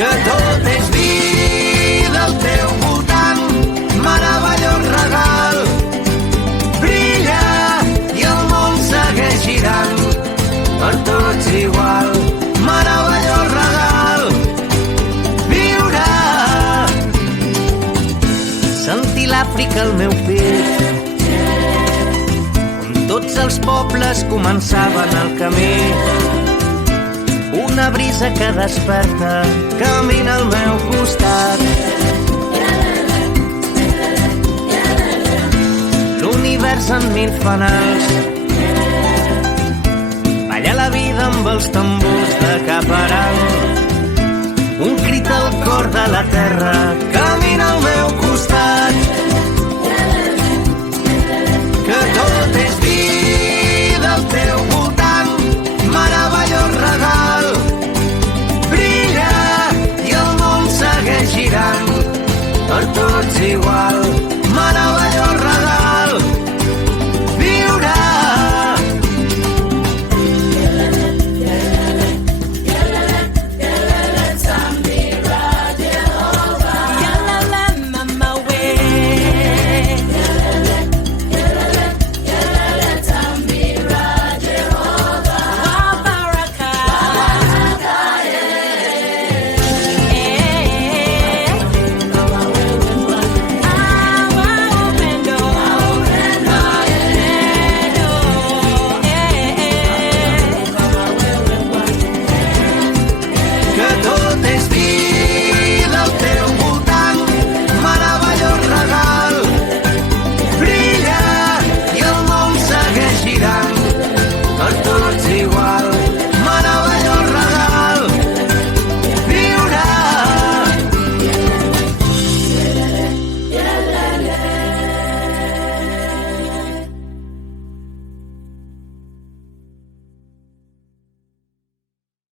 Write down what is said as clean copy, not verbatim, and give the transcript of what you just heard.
que tot és vida al teu voltant, meravellós regal. Brilla i el món segueix girant, per tots igual, meravellós regal. Viure, sentir l'Àfrica al meu pit, on tots els pobles començaven el camí. Una brisa que desperta, camina al meu costat. L'univers en mil fanals, balla la vida amb els tambors de Caparal. Un crit al cor de la terra, camina al meu